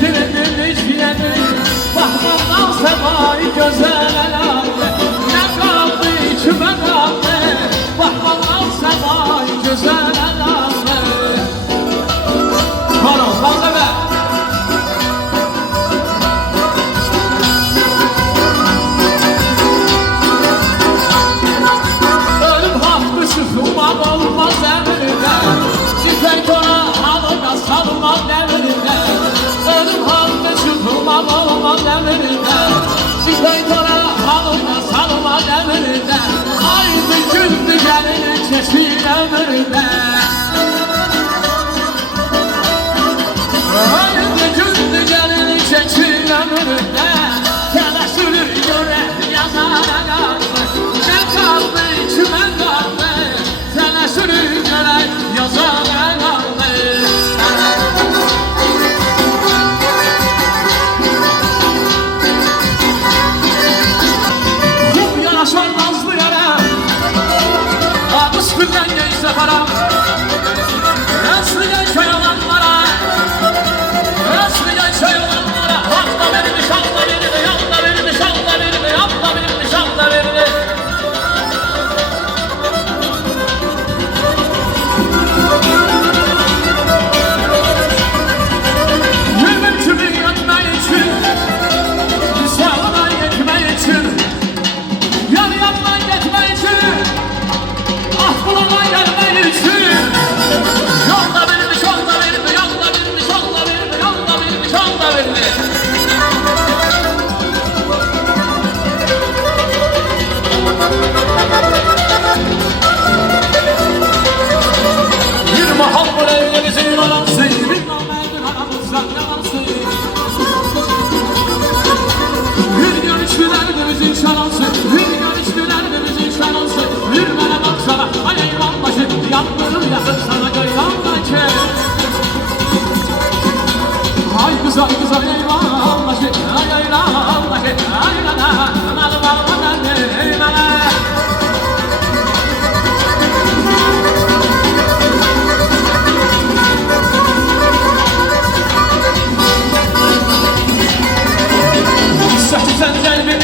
Pirindirmiş pirindir Bakmamdan semai güzel elade Ne kaldı içime kaldı Bakmamdan semai güzel elade Bana fazla be Ölüm hakkı sıfırmak olmaz emirde Cifer kona halıda salmaz demirde Ölüm hakkı sıfırmak olmaz emirde Cifer kona halıda salmaz demirde Haydi güldü gelinin çeşil ömürde Haydi güldü gelinin çeşil ömürde Telaşırır göre yazana kaldı Ne kaldı içime kaldı Telaşırır göre yazana kaldı Kum yanaşan nazlı yere Ağız günden geyse para Resli geyse yalanlara Resli geyse yalanlara Hakla verilmiş, hakla verilmiş, hakla verilmiş, hakla verilmiş, hakla verilmiş, hakla verilmiş Yürümün kimi yetmek için Sağına yetmek için Yan yandan geçmek için Ah bulana gelmek için Yolda verilmiş, yolda verilmiş, yolda verilmiş, yolda verilmiş, yolda verilmiş, yolda verilmiş Bir mahal bu evimizin anası Bir namedin aramızdan yanası Bir görüştüler bizim şansı Bir görüştüler bizim şansı Bir bana baksana ay eyvan başı Yandırır yakın sana gayran başı Ay güzel güzel eyvan başı Ay eyvan başı Ay lana Analı balına neymene Sen gel beni